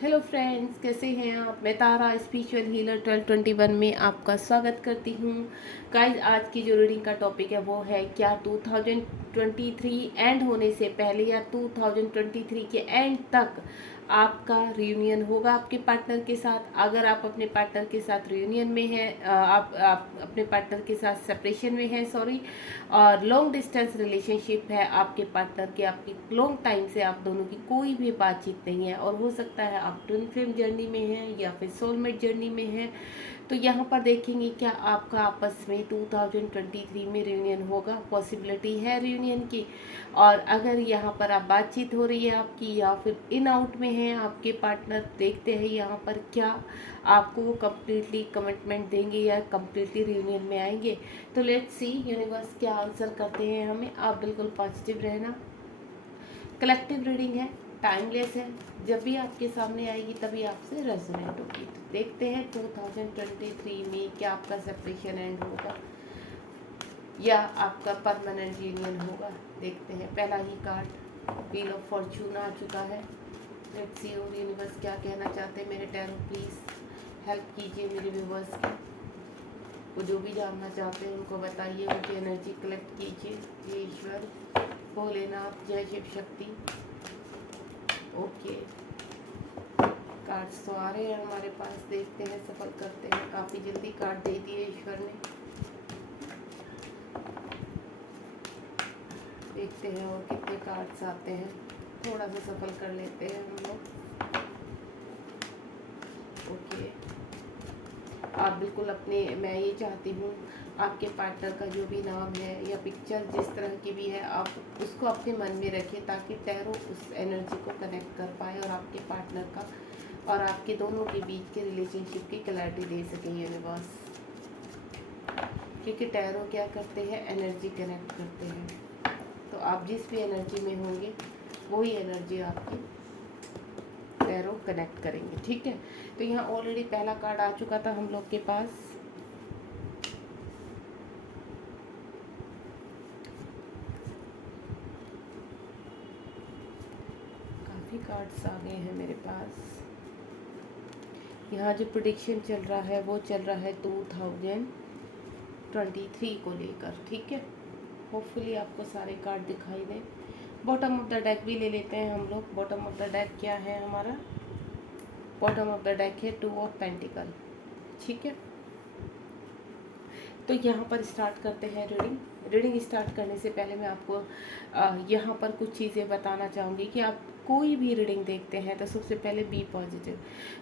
Hello friends, कैसे हैं आप। मैं तारा स्पिरिचुअल हीलर 1221 में आपका स्वागत करती हूँ। गाइस, आज की जो रीडिंग का टॉपिक है वो है क्या 2023 एंड होने से पहले या 2023 के एंड तक आपका रियूनियन होगा आपके पार्टनर के साथ। अगर आप अपने पार्टनर के साथ रियूनियन में हैं, आप अपने पार्टनर के साथ सेपरेशन में हैं, सॉरी, और लॉन्ग डिस्टेंस रिलेशनशिप है आपके पार्टनर के, आपकी लॉन्ग टाइम से आप दोनों की कोई भी बातचीत नहीं है और हो सकता है आप ट्विन फ्लेम जर्नी में हैं या फिर सोलमेट जर्नी में हैं, तो यहाँ पर देखेंगे क्या आपका आपस में 2023 में रियूनियन होगा। पॉसिबिलिटी है रियूनियन की। और अगर यहाँ पर आप बातचीत हो रही है आपकी या फिर इन आउट में है आपके पार्टनर, देखते हैं यहाँ पर क्या आपको वो कम्प्लीटली कमिटमेंट देंगे या कम्प्लीटली रियूनियन में आएंगे। तो लेट्स सी यूनिवर्स क्या आंसर करते हैं हमें। आप बिल्कुल पॉजिटिव रहना। कलेक्टिव रीडिंग है, टाइमलेस है, जब भी आपके सामने आएगी तभी आपसे रेजोनेट होगी। तो देखते हैं 2023 में क्या आपका सेपरेशन एंड होगा या आपका परमानेंट यूनियन होगा। देखते हैं। पहला ही कार्ड व्हील ऑफ फॉर्चून आ चुका है। लेट्स सी और यूनिवर्स क्या कहना चाहते हैं मेरे टैरो। प्लीज हेल्प कीजिए मेरे व्यूवर्स की। वो जो भी जानना चाहते हैं उनको बताइए, उनकी एनर्जी कलेक्ट कीजिए। जय ईश्वर, भोलेनाथ, जय शिव शक्ति। ओके, कार्ड्स तो आ रहे हैं हमारे पास। देखते हैं, सफल करते हैं। काफ़ी जल्दी कार्ड दे दिए ईश्वर ने। देखते हैं और कितने कार्ड्स आते हैं। थोड़ा सा सफल कर लेते हैं हम लोग। ओके, आप बिल्कुल अपने, मैं ये चाहती हूँ आपके पार्टनर का जो भी नाम है या पिक्चर जिस तरह की भी है, आप उसको अपने मन में रखें ताकि टैरो उस एनर्जी को कनेक्ट कर पाए और आपके पार्टनर का और आपके दोनों के बीच के रिलेशनशिप की क्लैरिटी दे सकें यूनिवर्स। क्योंकि टैरो क्या करते हैं, एनर्जी कनेक्ट करते हैं। तो आप जिस भी एनर्जी में होंगे वही एनर्जी आपकी टैरो कनेक्ट करेंगे। ठीक है। तो यहाँ ऑलरेडी पहला कार्ड आ चुका था हम लोग के पास। काफ़ी कार्ड्स आ गए हैं मेरे पास। यहाँ जो प्रेडिक्शन चल रहा है वो चल रहा है 2023 को लेकर। ठीक है। होपफुली आपको सारे कार्ड दिखाई दें। बॉटम ऑफ द डेक भी ले लेते हैं हम लोग। बॉटम ऑफ द डेक क्या है हमारा? बॉटम ऑफ द डेक है 2 ऑफ पेंटिकल। ठीक है। तो यहाँ पर स्टार्ट करते हैं रीडिंग स्टार्ट करने से पहले मैं आपको यहाँ पर कुछ चीज़ें बताना चाहूँगी कि आप कोई भी रीडिंग देखते हैं तो सबसे पहले बी पॉजिटिव।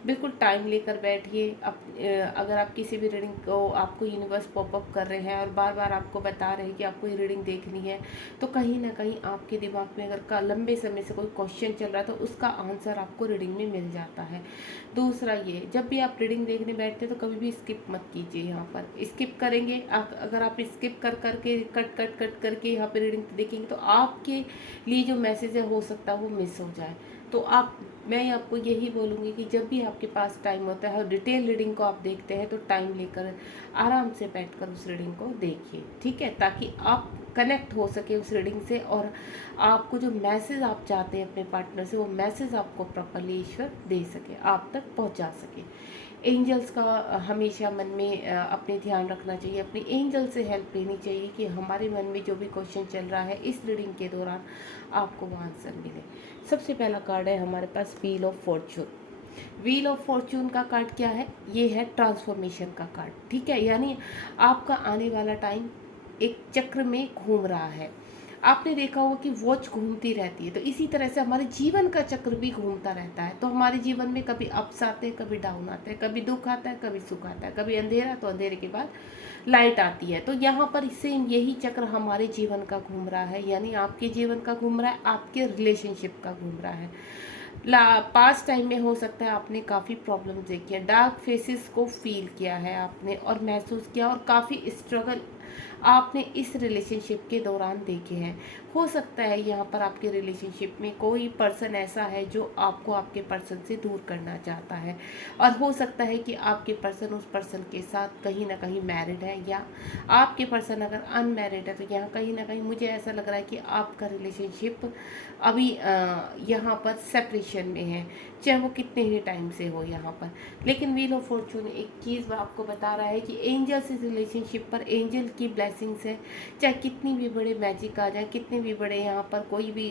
बिल्कुल टाइम लेकर बैठिए। अगर आप किसी भी रीडिंग को आपको यूनिवर्स पॉपअप कर रहे हैं और बार बार आपको बता रहे हैं कि आपको ये रीडिंग देखनी है, तो कहीं ना कहीं आपके दिमाग में अगर लंबे समय से कोई क्वेश्चन चल रहा है तो उसका आंसर आपको रीडिंग में मिल जाता है। दूसरा ये, जब भी आप रीडिंग देखने बैठते हैं तो कभी भी स्किप मत कीजिए। यहाँ पर स्किप करेंगे अगर आप स्किप कर करके कट करके यहाँ पे रीडिंग देखेंगे तो आपके लिए जो मैसेज है हो सकता है वो मिस हो जाए। तो मैं आपको यही बोलूँगी कि जब भी आपके पास टाइम होता है और डिटेल रीडिंग को आप देखते हैं तो टाइम लेकर आराम से बैठकर उस रीडिंग को देखिए। ठीक है, ताकि आप कनेक्ट हो सके उस रीडिंग से और आपको जो मैसेज आप चाहते हैं अपने पार्टनर से वो मैसेज आपको प्रॉपरली ईश्वर दे सके, आप तक पहुंचा सके। एंजल्स का हमेशा मन में अपने ध्यान रखना चाहिए, अपनी एंजल से हेल्प लेनी चाहिए कि हमारे मन में जो भी क्वेश्चन चल रहा है इस रीडिंग के दौरान आपको वो आंसर मिले। सबसे पहला कार्ड है हमारे पास wheel of fortune. Wheel of fortune का कार्ड क्या है? ये है ट्रांसफॉर्मेशन का कार्ड। ठीक है, यानी आपका आने वाला टाइम एक चक्र में घूम रहा है। आपने देखा होगा कि वॉच घूमती रहती है, तो इसी तरह से हमारे जीवन का चक्र भी घूमता रहता है। तो हमारे जीवन में कभी अप्स आते हैं, कभी डाउन आते हैं, कभी दुख आता है, कभी सुख आता है, कभी अंधेरा तो अंधेरे के बाद लाइट आती है। तो यहाँ पर इससे यही चक्र हमारे जीवन का घूम रहा है, यानी आपके जीवन का घूम रहा है, आपके रिलेशनशिप का घूम रहा है। पास्ट टाइम में हो सकता है आपने काफ़ी प्रॉब्लम्स देखी है, डार्क फेसेस को फील किया है आपने और महसूस किया और काफ़ी स्ट्रगल आपने इस रिलेशनशिप के दौरान देखे हैं। हो सकता है यहाँ पर आपके रिलेशनशिप में कोई पर्सन ऐसा है जो आपको आपके पर्सन से दूर करना चाहता है, और हो सकता है कि आपके पर्सन उस पर्सन के साथ कहीं ना कहीं मैरिड है, या आपके पर्सन अगर अनमैरिड है तो यहाँ कहीं ना कहीं मुझे ऐसा लग रहा है कि आपका रिलेशनशिप अभी यहाँ पर सेपरेशन में है, चाहे वो कितने ही टाइम से हो यहाँ पर। लेकिन व्हील ऑफ फॉर्चून एक चीज़ आपको बता रहा है कि एंजल्स इस रिलेशनशिप पर एंजल की ब्लेसिंग्स है। चाहे कितनी भी बड़े मैजिक आ जाए, कितने भी बड़े यहाँ पर कोई भी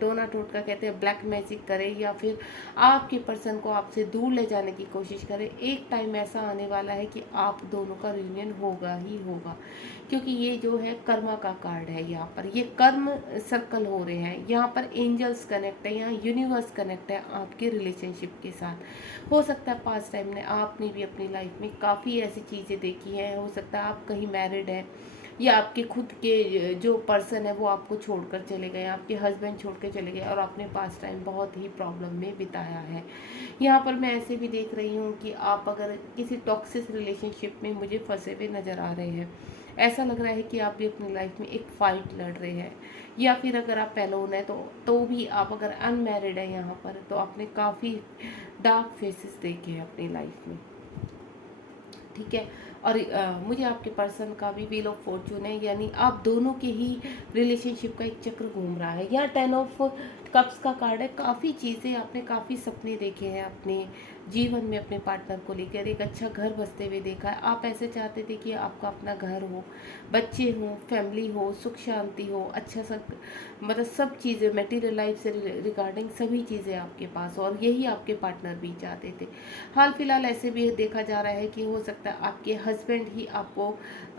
टोना टोटका कहते हैं ब्लैक मैजिक करे, या फिर आपके पर्सन को आपसे दूर ले जाने की कोशिश करे, एक टाइम ऐसा आने वाला है कि आप दोनों का रियूनियन होगा ही होगा। क्योंकि ये जो है कर्मा का कार्ड है, यहाँ पर ये कर्म सर्कल हो रहे हैं, यहाँ पर एंजल्स कनेक्ट है, यहाँ यूनिवर्स कनेक्ट है आपके रिलेशनशिप के साथ। हो सकता है पास्ट टाइम में आपने भी अपनी लाइफ में काफ़ी ऐसी चीज़ें देखी हैं, हो सकता है आप कहीं मैरिड हैं, या आपके खुद के जो पर्सन है वो आपको छोड़कर चले गए, आपके हस्बैंड छोड़ के चले गए, और आपने पास्ट टाइम बहुत ही प्रॉब्लम में बिताया है। यहाँ पर मैं ऐसे भी देख रही हूँ कि आप अगर किसी टॉक्सिक रिलेशनशिप में मुझे फंसे हुए नज़र आ रहे हैं। ऐसा लग रहा है कि आप भी अपनी लाइफ में एक फ़ाइट लड़ रहे हैं, या फिर अगर आप एलोन है तो भी आप अगर अनमैरिड है यहाँ पर, तो आपने काफ़ी डार्क फेसेस देखे हैं अपनी लाइफ में। ठीक है। और मुझे आपके पर्सन का भी व्हील ऑफ फॉर्चून है, यानी आप दोनों के ही रिलेशनशिप का एक चक्र घूम रहा है। यहाँ 10 ऑफ कप्स का कार्ड है। काफ़ी चीज़ें आपने, काफ़ी सपने देखे हैं अपने जीवन में अपने पार्टनर को लेकर, एक अच्छा घर बसते हुए देखा है। आप ऐसे चाहते थे कि आपका अपना घर हो, बच्चे हों, फैमिली हो, सुख शांति हो, अच्छा सा मतलब सब चीज़ें मटेरियल लाइफ से रिगार्डिंग सभी चीज़ें आपके पास हो, और यही आपके पार्टनर भी चाहते थे। हाल फिलहाल ऐसे भी देखा जा रहा है कि हो सकता है आपके हस्बैंड ही आपको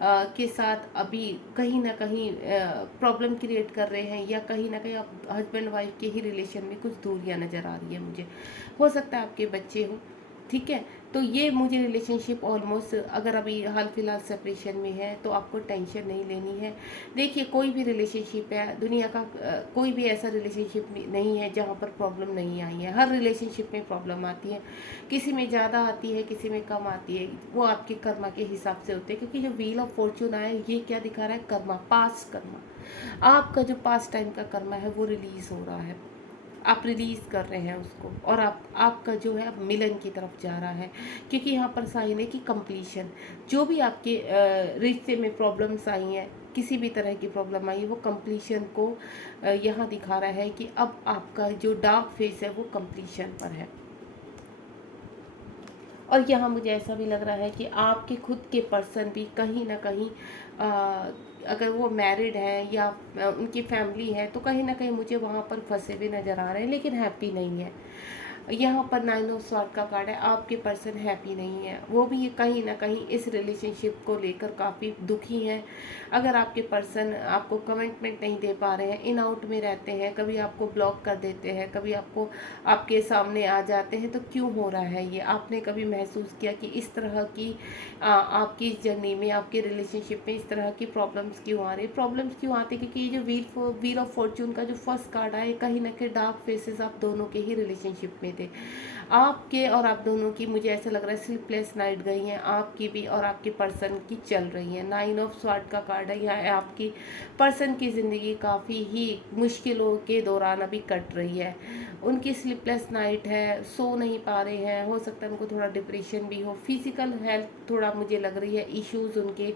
के साथ अभी कहीं ना कहीं प्रॉब्लम क्रिएट कर रहे हैं, या कहीं ना कहीं आप हस्बैंड वाइफ के ही रिलेशन में कुछ दूरियां नज़र आ रही है मुझे। हो सकता है आपके बच्चे हों। ठीक है। तो ये मुझे रिलेशनशिप ऑलमोस्ट, अगर अभी हाल फिलहाल सेपरेशन में है तो आपको टेंशन नहीं लेनी है। देखिए, कोई भी रिलेशनशिप है दुनिया का, कोई भी ऐसा रिलेशनशिप नहीं है जहाँ पर प्रॉब्लम नहीं आई है। हर रिलेशनशिप में प्रॉब्लम आती है, किसी में ज़्यादा आती है, किसी में कम आती है। वो आपके कर्मा के हिसाब से होते हैं, क्योंकि जो व्हील ऑफ फॉर्चून आया ये क्या दिखा रहा है? कर्मा, पास्ट कर्मा। आपका जो पास्ट टाइम का कर्मा है वो रिलीज हो रहा है, आप रिलीज कर रहे हैं उसको, और आपका जो है मिलन की तरफ जा रहा है। क्योंकि यहाँ पर साइन है कि कंप्लीशन, जो भी आपके रिश्ते में प्रॉब्लम्स आई हैं, किसी भी तरह की प्रॉब्लम आई है, वो कंप्लीशन को यहाँ दिखा रहा है कि अब आपका जो डार्क फेस है वो कंप्लीशन पर है। और यहाँ मुझे ऐसा भी लग रहा है कि आपके खुद के पर्सन भी कहीं ना कहीं अगर वो मैरिड हैं या उनकी फैमिली है, तो कहीं ना कहीं मुझे वहाँ पर फंसे हुए नज़र आ रहे हैं, लेकिन हैप्पी नहीं है। यहाँ पर 9 ऑफ स्वॉर्ड का कार्ड है। आपके पर्सन हैप्पी नहीं है, वो भी कहीं ना कहीं इस रिलेशनशिप को लेकर काफ़ी दुखी हैं। अगर आपके पर्सन आपको कमिटमेंट नहीं दे पा रहे हैं, इन आउट में रहते हैं, कभी आपको ब्लॉक कर देते हैं, कभी आपको आपके सामने आ जाते हैं, तो क्यों हो रहा है ये? आपने कभी महसूस किया कि इस तरह की आपकी जर्नी में, आपके रिलेशनशिप में इस तरह की प्रॉब्लम्स क्यों आ रही है? प्रॉब्लम्स क्यों आती है? क्योंकि ये जो व्हील ऑफ फॉर्चून का जो फर्स्ट कार्ड आया, कहीं ना कहीं डार्क फेसेस आप दोनों के ही रिलेशनशिप में थे। आपके और आप दोनों की, मुझे ऐसा लग रहा है, स्लीपलेस नाइट गई हैं, आपकी भी और आपके पर्सन की चल रही हैं। 9 ऑफ स्वॉर्ड का कार्ड है। यहाँ आपकी पर्सन की ज़िंदगी काफ़ी ही मुश्किलों के दौरान अभी कट रही है। उनकी स्लीपलेस नाइट है, सो नहीं पा रहे हैं, हो सकता है उनको थोड़ा डिप्रेशन भी हो, फिजिकल हेल्थ थोड़ा मुझे लग रही है इश्यूज़ उनके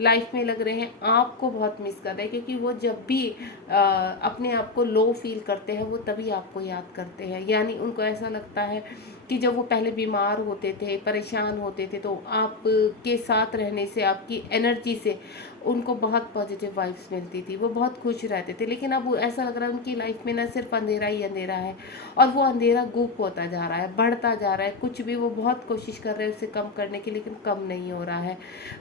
लाइफ में लग रहे हैं। आपको बहुत मिस कर रहे हैं, क्योंकि वो जब भी अपने आप को लो फील करते हैं वो तभी आपको याद करते हैं। यानी उनको ऐसा लगता है कि जब वो पहले बीमार होते थे, परेशान होते थे, तो आप के साथ रहने से, आपकी एनर्जी से उनको बहुत पॉजिटिव वाइब्स मिलती थी, वो बहुत खुश रहते थे। लेकिन अब ऐसा लग रहा है उनकी लाइफ में ना सिर्फ अंधेरा ही अंधेरा है, और वो अंधेरा गुप होता जा रहा है, बढ़ता जा रहा है। कुछ भी वो बहुत कोशिश कर रहे हैं उसे कम करने की, लेकिन कम नहीं हो रहा है।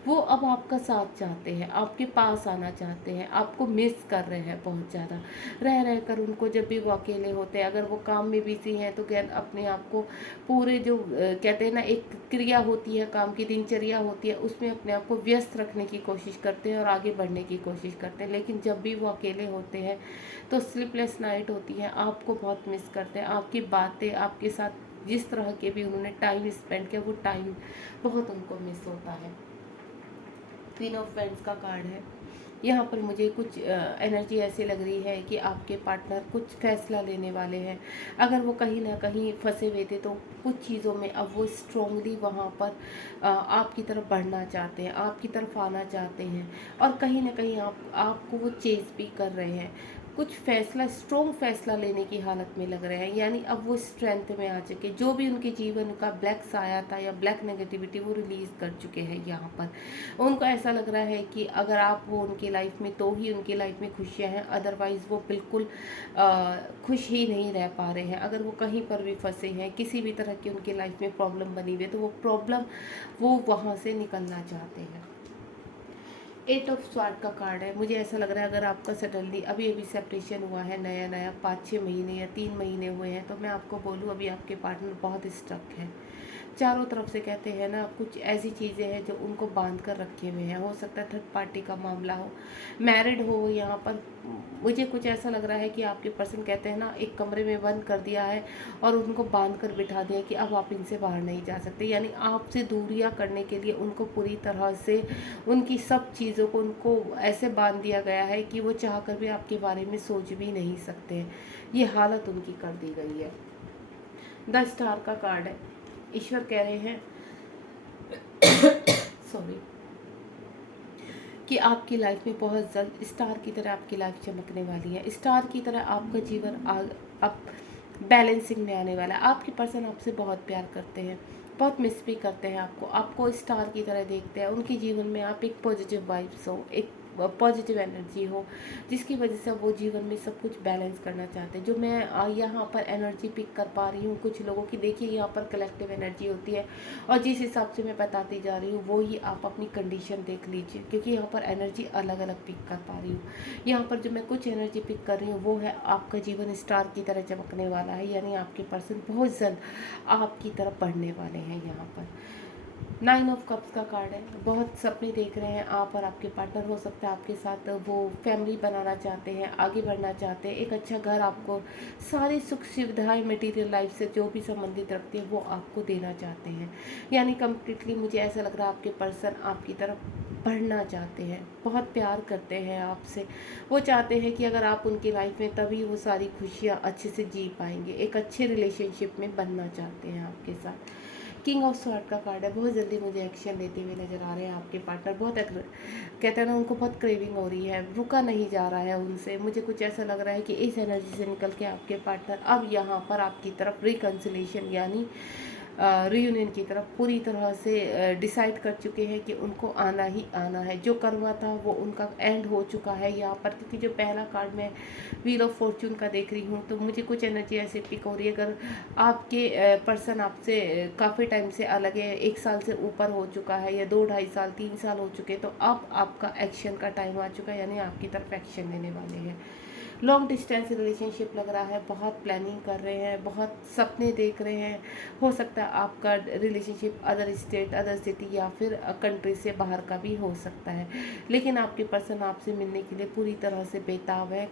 वो अब आपका साथ चाहते हैं, आपके पास आना चाहते हैं, आपको मिस कर रहे हैं बहुत ज़्यादा। रह कर उनको, जब भी वो अकेले होते हैं, अगर वो काम में बिजी हैं, तो क्या अपने आप को पूरे जो कहते हैं ना, एक क्रिया होती है, काम की दिनचर्या होती है, उसमें अपने आप को व्यस्त रखने की कोशिश करते हैं और आगे बढ़ने की कोशिश करते हैं। लेकिन जब भी वो अकेले होते हैं तो स्लीपलेस नाइट होती है, आपको बहुत मिस करते हैं। आपकी बातें, आपके साथ जिस तरह के भी उन्होंने टाइम स्पेंड किया, वो टाइम बहुत उनको मिस होता है। क्वीन ऑफ वैंड्स का कार्ड है। यहाँ पर मुझे कुछ एनर्जी ऐसी लग रही है कि आपके पार्टनर कुछ फैसला लेने वाले हैं। अगर वो कहीं ना कहीं फंसे हुए थे तो कुछ चीज़ों में अब वो स्ट्रोंगली वहाँ पर आपकी तरफ बढ़ना चाहते हैं, आपकी तरफ आना चाहते हैं, और कहीं ना कहीं आपको वो चेज़ भी कर रहे हैं। कुछ फैसला, स्ट्रॉन्ग फैसला लेने की हालत में लग रहे हैं, यानी अब वो स्ट्रेंथ में आ चुके, जो भी उनके जीवन का ब्लैक साया था या ब्लैक नेगेटिविटी वो रिलीज़ कर चुके हैं। यहाँ पर उनको ऐसा लग रहा है कि अगर आप हो उनकी लाइफ में तो ही उनकी लाइफ में खुशियाँ हैं, अदरवाइज़ वो बिल्कुल खुश ही नहीं रह पा रहे हैं। अगर वो कहीं पर भी फंसे हैं, किसी भी तरह की उनकी लाइफ में प्रॉब्लम बनी हुई है, तो वो प्रॉब्लम वो वहाँ से निकलना चाहते हैं। 8 ऑफ स्वार्ड का कार्ड है। मुझे ऐसा लग रहा है अगर आपका सडनली अभी अभी सेपरेशन हुआ है, नया नया 5-6 महीने या 3 महीने हुए हैं, तो मैं आपको बोलूँ अभी आपके पार्टनर बहुत स्ट्रक है। चारों तरफ से कहते हैं ना, कुछ ऐसी चीज़ें हैं जो उनको बांध कर रखे हुए हैं। हो सकता है थर्ड पार्टी का मामला हो, मैरिड हो। यहाँ पर मुझे कुछ ऐसा लग रहा है कि आपके पर्सन कहते हैं ना, एक कमरे में बंद कर दिया है और उनको बांध कर बिठा दिया कि अब आप इनसे बाहर नहीं जा सकते। यानी आपसे दूरियां करने के लिए उनको पूरी तरह से उनकी सब चीज़ों को उनको ऐसे बांध दिया गया है कि वो चाह कर भी आपके बारे में सोच भी नहीं सकते। ये हालत उनकी कर दी गई है। 10 स्टार का कार्ड है। ईश्वर कह रहे हैं सॉरी, कि आपकी लाइफ में बहुत जल्द स्टार की तरह आपकी लाइफ चमकने वाली है। स्टार की तरह आपका जीवन अब बैलेंसिंग में आने वाला है। आपके पर्सन आपसे बहुत प्यार करते हैं, बहुत मिस भी करते हैं आपको, आपको स्टार की तरह देखते हैं। उनके जीवन में आप एक पॉजिटिव वाइब्स हो, एक पॉजिटिव एनर्जी हो, जिसकी वजह से वो जीवन में सब कुछ बैलेंस करना चाहते हैं। जो मैं यहाँ पर एनर्जी पिक कर पा रही हूँ कुछ लोगों की, देखिए यहाँ पर कलेक्टिव एनर्जी होती है, और जिस हिसाब से मैं बताती जा रही हूँ वो ही आप अपनी कंडीशन देख लीजिए, क्योंकि यहाँ पर एनर्जी अलग अलग पिक कर पा रही हूँ। यहाँ पर जो मैं कुछ एनर्जी पिक कर रही हूँ वो है आपका जीवन स्टार की तरह चमकने वाला है, यानी आपके पर्सन बहुत जल्द आपकी तरफ बढ़ने वाले हैं। यहाँ पर 9 ऑफ कप्स का कार्ड है। बहुत सपने देख रहे हैं आप और आपके पार्टनर, हो सकता है आपके साथ वो फैमिली बनाना चाहते हैं, आगे बढ़ना चाहते हैं, एक अच्छा घर, आपको सारी सुख सुविधाएं मटेरियल लाइफ से जो भी संबंधित रखते हैं वो आपको देना चाहते हैं। यानी कम्प्लीटली मुझे ऐसा लग रहा है आपके पर्सन आपकी तरफ बढ़ना चाहते हैं, बहुत प्यार करते हैं आपसे। वो चाहते हैं कि अगर आप उनकी लाइफ में, तभी वो सारी खुशियाँ अच्छे से जी पाएंगे। एक अच्छे रिलेशनशिप में बनना चाहते हैं आपके साथ। किंग ऑफ स्वॉर्ड का कार्ड है। बहुत जल्दी मुझे एक्शन लेते हुए नजर आ रहे हैं आपके पार्टनर। बहुत कहते हैं ना, उनको बहुत क्रेविंग हो रही है, रुका नहीं जा रहा है उनसे। मुझे कुछ ऐसा लग रहा है कि इस एनर्जी से निकल के आपके पार्टनर अब यहाँ पर आपकी तरफ रिकन्सिलेशन यानी रीयूनियन की तरफ पूरी तरह से डिसाइड कर चुके हैं कि उनको आना ही आना है। जो करवा था वो उनका एंड हो चुका है यहाँ पर, क्योंकि जो पहला कार्ड मैं व्हील ऑफ फॉर्च्यून का देख रही हूँ, तो मुझे कुछ एनर्जी ऐसे पिक हो रही है। अगर आपके पर्सन आपसे काफ़ी टाइम से अलग है, 1 साल से ऊपर हो चुका है, या 2-2.5 साल 3 साल हो चुके, तो अब आपका एक्शन का टाइम आ चुका है, यानी आपकी तरफ एक्शन लेने वाले हैं। लॉन्ग डिस्टेंस रिलेशनशिप लग रहा है, बहुत प्लानिंग कर रहे हैं, बहुत सपने देख रहे हैं। हो सकता है आपका relationship other state, other city या फिर कंट्री से बाहर का भी हो सकता है, लेकिन आपके पर्सन आपसे मिलने के लिए पूरी तरह से बेताब है।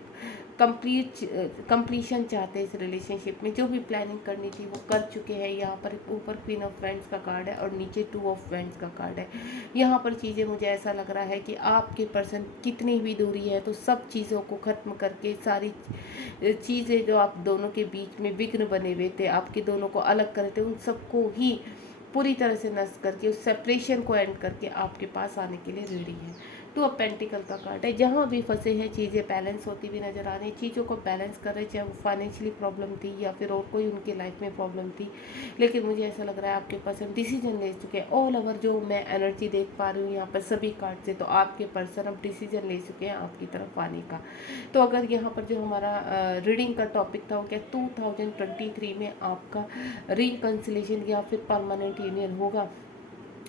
कंप्लीशन चाहते हैं इस रिलेशनशिप में। जो भी प्लानिंग करनी थी वो कर चुके हैं। यहाँ पर ऊपर क्वीन ऑफ वैंड्स का कार्ड है और नीचे 2 ऑफ वैंड्स का कार्ड है। यहाँ पर चीज़ें, मुझे ऐसा लग रहा है कि आपके पर्सन कितनी भी दूरी है तो सब चीज़ों को ख़त्म करके, सारी चीज़ें जो आप दोनों के बीच में विघ्न बने हुए थे, आपके दोनों को अलग करे थे, उन सबको ही पूरी तरह से नष्ट करके, उस सेपरेशन को एंड करके आपके पास आने के लिए रेडी है। 2 ऑफ पेंटिकल का कार्ड है। जहाँ भी फंसे हैं चीज़ें बैलेंस होती हुई नजर आ रही, चीज़ों को बैलेंस कर रहे, चाहे वो फाइनेंशियली प्रॉब्लम थी या फिर और कोई उनकी लाइफ में प्रॉब्लम थी, लेकिन मुझे ऐसा लग रहा है आपके पर्सन डिसीजन ले चुके हैं। ऑल ओवर जो मैं एनर्जी देख पा रही हूँ यहाँ पर सभी कार्ड से, तो आपके पर्सन अब डिसीजन ले चुके हैं आपकी तरफ आने का। तो अगर यहाँ पर जो हमारा रीडिंग का टॉपिक था वो क्या 2023 में आपका रिकन्सिलेशन या फिर परमानेंट यूनियन होगा,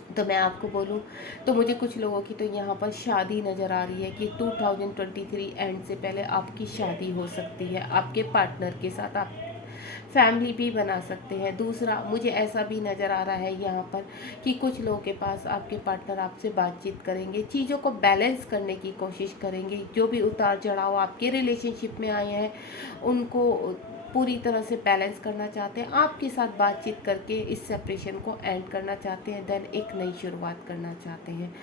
तो मैं आपको बोलूँ तो मुझे कुछ लोगों की तो यहाँ पर शादी नज़र आ रही है कि 2023 एंड से पहले आपकी शादी हो सकती है आपके पार्टनर के साथ। आप फैमिली भी बना सकते हैं। दूसरा, मुझे ऐसा भी नज़र आ रहा है यहाँ पर कि कुछ लोगों के पास आपके पार्टनर आपसे बातचीत करेंगे, चीज़ों को बैलेंस करने की कोशिश करेंगे। जो भी उतार चढ़ाव आपके रिलेशनशिप में आए हैं उनको पूरी तरह से बैलेंस करना चाहते हैं, आपके साथ बातचीत करके इस सेपरेशन को एंड करना चाहते हैं, देन एक नई शुरुआत करना चाहते हैं।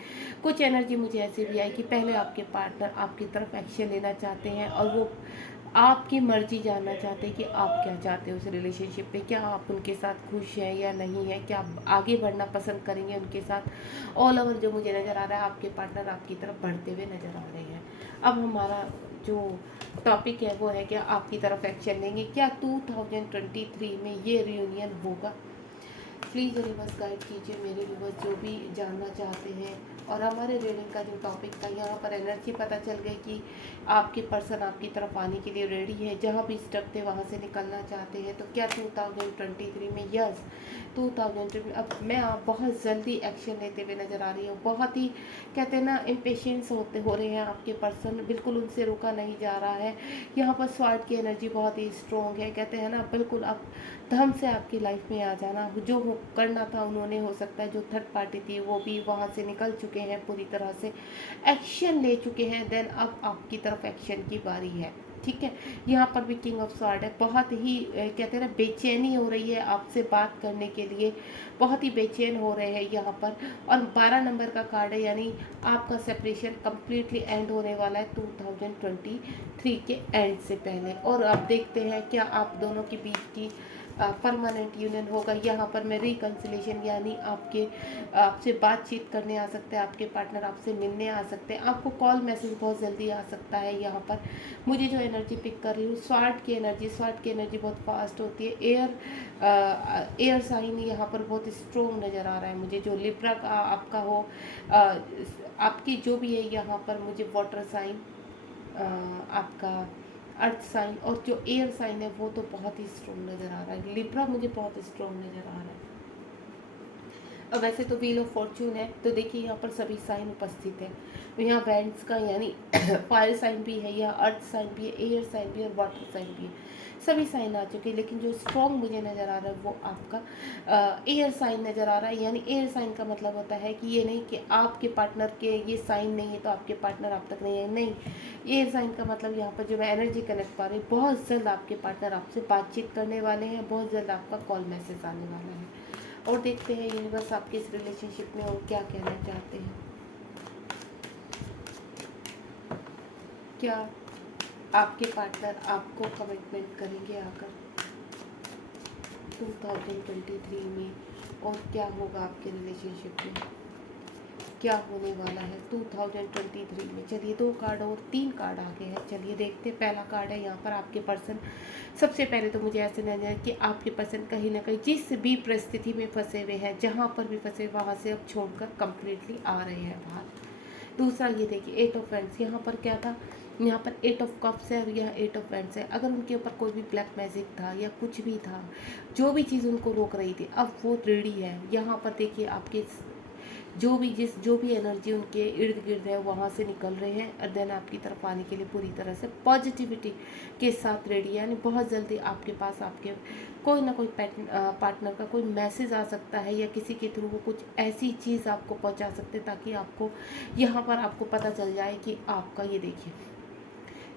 कुछ एनर्जी मुझे ऐसे भी आई कि पहले आपके पार्टनर आपकी तरफ एक्शन लेना चाहते हैं और वो आपकी मर्जी जानना चाहते हैं कि आप क्या चाहते हो उस रिलेशनशिप पे, क्या आप उनके साथ खुश हैं या नहीं है, क्या आप आगे बढ़ना पसंद करेंगे उनके साथ। ऑल ओवर जो मुझे नज़र आ रहा है, आपके पार्टनर आपकी तरफ बढ़ते हुए नज़र आ रहे हैं। अब हमारा जो टॉपिक है वो है, क्या आपकी तरफ एक्शन लेंगे, क्या 2023 में ये रियूनियन होगा। प्लीज़ यूनिवर्स गाइड कीजिए मेरे व्यूवर्स जो भी जानना चाहते हैं। और हमारे रीडिंग का जो टॉपिक था, यहाँ पर एनर्जी पता चल गई कि आपके पर्सन आपकी तरफ आने के लिए रेडी है, जहाँ भी स्टक थे वहाँ से निकलना चाहते हैं। तो क्या 2023 में, यस 2023 अब मैं आप बहुत जल्दी एक्शन लेते हुए नज़र आ रही हूँ। बहुत ही कहते हैं ना इम्पेशेंस हो रहे हैं आपके पर्सन, बिल्कुल उनसे रुका नहीं जा रहा है। यहाँ पर स्वार्थ की एनर्जी बहुत ही स्ट्रॉन्ग है, कहते हैं ना बिल्कुल आप धम से आपकी लाइफ में आ जाना। जो करना था उन्होंने, हो सकता है जो थर्ड पार्टी थी वो भी वहाँ से निकल चुके हैं, पूरी तरह से एक्शन ले चुके हैं। देन अब आपकी तरफ एक्शन की बारी है, ठीक है। यहाँ पर भी किंग ऑफ स्वॉर्ड है, बहुत ही कहते हैं ना बेचैनी हो रही है आपसे बात करने के लिए, बहुत ही बेचैन हो रहे हैं यहाँ पर। और 12 नंबर का कार्ड है, यानी आपका सेपरेशन कम्प्लीटली एंड होने वाला है 2023 के एंड से पहले। और अब देखते हैं क्या आप दोनों के बीच की परमानेंट यूनियन होगा। यहाँ पर मैं रिकन्सिलेशन, यानी आपसे बातचीत करने आ सकते हैं, आपके पार्टनर आपसे मिलने आ सकते हैं, आपको कॉल मैसेज बहुत जल्दी आ सकता है। यहाँ पर मुझे जो एनर्जी पिक कर रही हूँ, स्वार्थ की एनर्जी बहुत फास्ट होती है। एयर साइन यहाँ पर बहुत स्ट्रोंग नज़र आ रहा है मुझे। जो लिब्रा का आपका हो, आपकी जो भी है, यहाँ पर मुझे वाटर साइन, आपका अर्थ साइन और जो एयर साइन है वो तो बहुत ही स्ट्रॉन्ग नज़र आ रहा है। लिब्रा मुझे बहुत स्ट्रॉन्ग नज़र आ रहा है। अब वैसे तो व्हील ऑफ फॉर्चून है, तो देखिए यहाँ पर सभी साइन उपस्थित है। यहाँ बैंड्स का यानी फायर साइन भी है, या अर्थ साइन भी है, एयर साइन भी है और वाटर साइन भी है। सभी साइन आ चुके हैं, लेकिन जो स्ट्रॉन्ग मुझे नज़र आ रहा है वो आपका एयर साइन नज़र आ रहा है। यानी एयर साइन का मतलब होता है कि ये नहीं कि आपके पार्टनर के ये साइन नहीं है तो आपके पार्टनर आप तक नहीं है, नहीं। एयर साइन का मतलब यहाँ पर जो मैं एनर्जी कनेक्ट पा रही हूँ, बहुत जल्द आपके पार्टनर आपसे बातचीत करने वाले हैं, बहुत जल्द आपका कॉल मैसेज आने वाला है। और देखते हैं यूनिवर्स आपके इस रिलेशनशिप में और क्या कहना चाहते हैं। क्या आपके पार्टनर आपको कमिटमेंट करेंगे आकर 2023 में, और क्या होगा आपके रिलेशनशिप में, क्या होने वाला है 2023 में। चलिए 2 कार्ड और 3 कार्ड आगे हैं, चलिए देखते हैं। पहला कार्ड है यहाँ पर आपके पर्सन। सबसे पहले तो मुझे ऐसे नजर है कि आपके पर्सन कहीं ना कहीं जिस भी परिस्थिति में फंसे हुए हैं, जहाँ पर भी फंसे वहाँ से अब छोड़कर कम्प्लीटली आ रहे हैं बाहर। दूसरा ये देखिए 8 ऑफ वैंड्स, यहाँ पर क्या था, यहाँ पर 8 ऑफ कप्स है और यह 8 ऑफ वैंड्स है। अगर उनके ऊपर कोई भी ब्लैक मैजिक था या कुछ भी था, जो भी चीज़ उनको रोक रही थी, अब वो रेडी है। यहाँ पर देखिए आपके जो भी एनर्जी उनके इर्द गिर्द है वहाँ से निकल रहे हैं, और देन आपकी तरफ आने के लिए पूरी तरह से पॉजिटिविटी के साथ रेडी है। यानी बहुत जल्दी आपके पास आपके कोई ना कोई पार्टनर का कोई मैसेज आ सकता है, या किसी के थ्रू वो कुछ ऐसी चीज़ आपको पहुंचा सकते हैं ताकि आपको यहाँ पर आपको पता चल जाए कि आपका, ये देखिए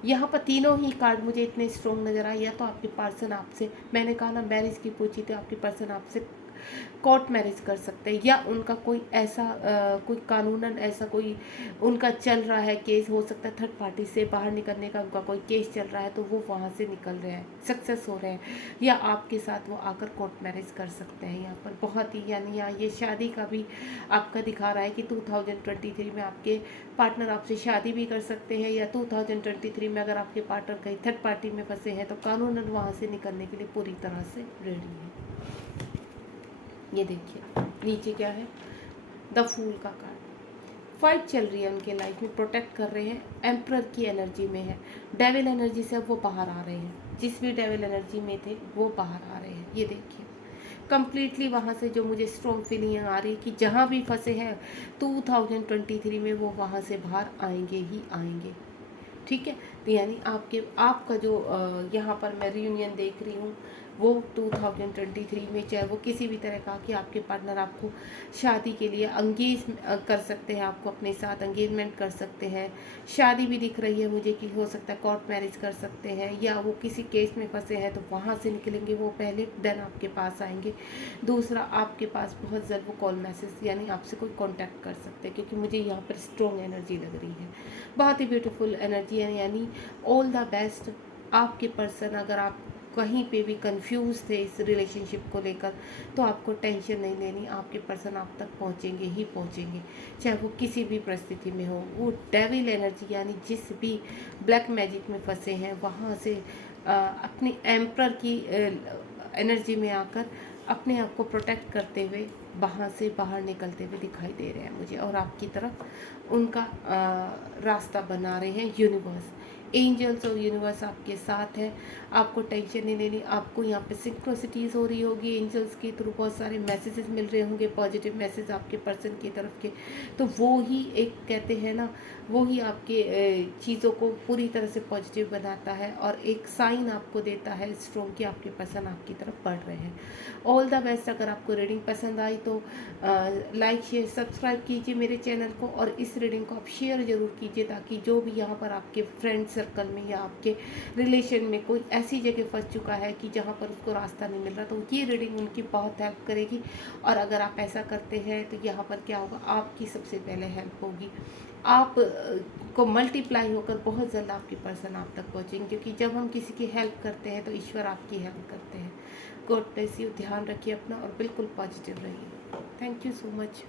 यहाँ पर तीनों ही कार्ड मुझे इतने स्ट्रॉन्ग नज़र आए। या तो आपके पर्सन आपसे, मैंने कहा ना मैरिज की पूछी, तो आपके पर्सन आपसे कोर्ट मैरिज कर सकते हैं, या उनका कोई ऐसा कोई कानूनन ऐसा कोई उनका चल रहा है केस, हो सकता है थर्ड पार्टी से बाहर निकलने का उनका कोई केस चल रहा है, तो वो वहाँ से निकल रहे हैं, सक्सेस हो रहे हैं, या आपके साथ वो आकर कोर्ट मैरिज कर सकते हैं। यहाँ पर बहुत ही, यानी यहाँ ये शादी का भी आपका दिखा रहा है कि 2023 में आपके पार्टनर आपसे शादी भी कर सकते हैं, या 2023 में अगर आपके पार्टनर कहीं थर्ड पार्टी में फंसे हैं तो कानूनन वहाँ से निकलने के लिए पूरी तरह से रेडी है। ये देखिए नीचे क्या है, द फूल का कार्ड। फाइट चल रही है उनके लाइफ में, प्रोटेक्ट कर रहे हैं, एम्परर की एनर्जी में है। डेविल एनर्जी से अब वो बाहर आ रहे हैं, जिस भी डेविल एनर्जी में थे वो बाहर आ रहे हैं। ये देखिए कंप्लीटली वहाँ से जो मुझे स्ट्रॉन्ग फीलिंग आ रही है कि जहाँ भी फंसे हैं 2023 में वो वहाँ से बाहर आएंगे ही आएंगे, ठीक है। तो यानी आपका जो यहाँ पर मैं रियूनियन देख रही हूँ, वो 2023 में, चाहे वो किसी भी तरह का कि आपके पार्टनर आपको शादी के लिए अंगेज कर सकते हैं, आपको अपने साथ अंगेजमेंट कर सकते हैं। शादी भी दिख रही है मुझे कि हो सकता है कोर्ट मैरिज कर सकते हैं, या वो किसी केस में फंसे हैं तो वहाँ से निकलेंगे वो पहले, देन आपके पास आएंगे। दूसरा, आपके पास बहुत जल्द वो कॉल मैसेज यानी आपसे कोई कांटेक्ट कर सकते हैं, क्योंकि मुझे यहाँ पर स्ट्रॉन्ग एनर्जी लग रही है, बहुत ही ब्यूटीफुल एनर्जी है। यानी ऑल द बेस्ट। आपके पर्सन, अगर आप कहीं पे भी कंफ्यूज थे इस रिलेशनशिप को लेकर, तो आपको टेंशन नहीं लेनी, आपके पर्सन आप तक पहुंचेंगे ही पहुंचेंगे, चाहे वो किसी भी परिस्थिति में हो। वो डेविल एनर्जी यानी जिस भी ब्लैक मैजिक में फंसे हैं वहाँ से अपनी एम्पर की एनर्जी में आकर अपने आप को प्रोटेक्ट करते हुए वहाँ से बाहर निकलते हुए दिखाई दे रहे हैं मुझे, और आपकी तरफ उनका रास्ता बना रहे हैं यूनिवर्स। एंजल्स और यूनिवर्स आपके साथ है, आपको टेंशन नहीं लेनी। आपको यहाँ पे सिंक्रोसिटीज़ हो रही होगी, एंजल्स के थ्रू बहुत सारे मैसेजेस मिल रहे होंगे, पॉजिटिव मैसेज आपके पर्सन की तरफ के। तो वो ही एक कहते हैं ना, वो ही आपके चीज़ों को पूरी तरह से पॉजिटिव बनाता है और एक साइन आपको देता है स्ट्रॉन्ग कि आपके पर्सन आपकी तरफ बढ़ रहे हैं। All the best. अगर आपको रीडिंग पसंद आई तो लाइक शेयर सब्सक्राइब कीजिए मेरे चैनल को, और इस रीडिंग को आप शेयर ज़रूर कीजिए, ताकि जो भी यहाँ पर आपके फ्रेंड सर्कल में या आपके रिलेशन में कोई ऐसी जगह फंस चुका है कि जहाँ पर उसको रास्ता नहीं मिल रहा, तो ये रीडिंग उनकी बहुत हेल्प करेगी। और अगर आप ऐसा करते हैं तो यहाँ पर क्या होगा, आपकी सबसे पहले हेल्प होगी, आप को मल्टीप्लाई होकर बहुत जल्द आपके पर्सन आप तक पहुँचेंगे, क्योंकि जब हम किसी की हेल्प करते हैं तो ईश्वर आपकी हेल्प करते हैं। God bless you. ध्यान रखिए अपना और बिल्कुल पॉजिटिव रहिए। Thank you so much.